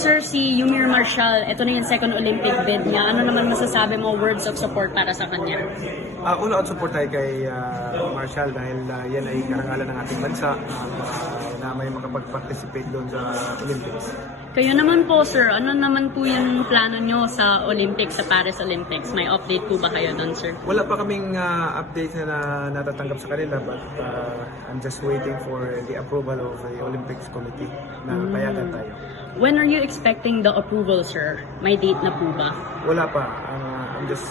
sir, si Yumir Marshall, ito na yung second Olympic bid niya. Ano naman masasabi mo, words of support para sa kanya? Una at support tayo kay Marshall dahil yan ay karangalan ng ating bansa na may makapag-participate doon sa Olympics. Kayo naman po, sir, ano naman po yung plano nyo sa Olympics, sa Paris Olympics? May update po ba kayo doon, sir? Wala pa kaming update na natatanggap sa kanila but I'm just waiting for the approval of the Olympics Committee na payagan tayo. When are you expecting the approval, sir? May date na po ba? Wala pa. I'm just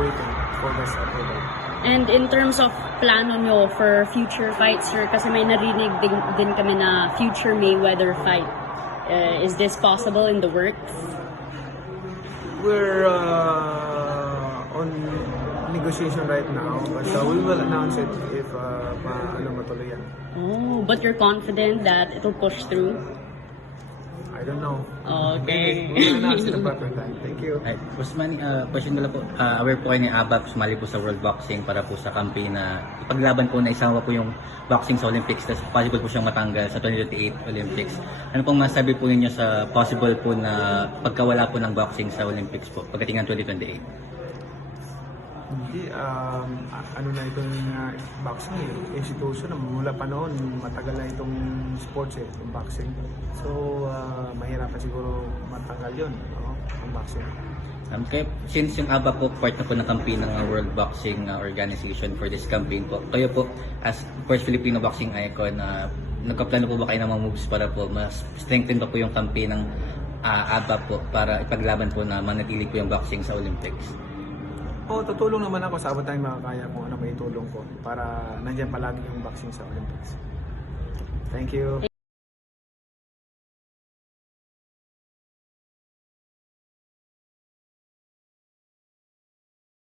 waiting for this approval. And in terms of plano nyo for future fights, sir, kasi may narinig din kami na future Mayweather fight. Is this possible in the works? We're on negotiation right now, but we will announce it if matuloy yan. Oh, but you're confident that it'll push through? I don't know. Okay. We'll announce it at the proper time. Thank you. Right. Usman, question ko lang po, aware po kayo ni ABAP sumali po sa World Boxing para po sa campaign na ipaglaban po na isama po yung boxing sa Olympics, tapos possible po siyang matanggal sa 2028 Olympics. Ano pong masabi po ninyo sa possible po na pagkawala po ng boxing sa Olympics po pagdating ng 2028? Hindi, ano na itong boxing institution na mula pa noon, matagal na itong sports itong boxing. So, mahirapan siguro matanggal yun, no? Ang boxing. Kaya, since yung ABAP po, part na po ng campaign ng World Boxing Organization for this campaign po, kayo po, as first Filipino boxing icon, nagkaplano po ba kayo ng mga moves para po mas strengthen pa po yung campaign ng ABAP po para ipaglaban po na manatili po yung boxing sa Olympics? Tutulong naman ako sa abot tayong makakaya kung ano may tulong ko para nandiyan palagi yung boxing sa Olympics. Thank you.